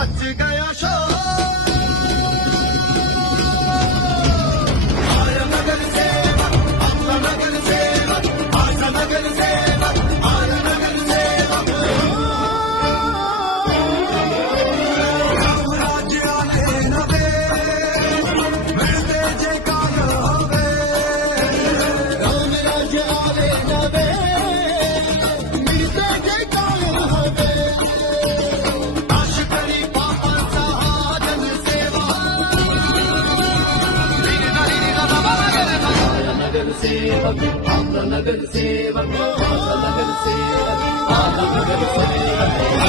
Much गया शोर। आया नगर सेवक, आपका नगर सेवक, आजा नगर सेवक, आया नगर सेवक। राज्य आले नवे, मिळते जे काल हवे। राम राज्य आले नवे, मिळते जे काल हवे। नाश करी पापाचा हा जनसेवा। आया नगर सेवक, आपला नगर सेवक, आजा नगर सेवक, आजा नगर सेवक।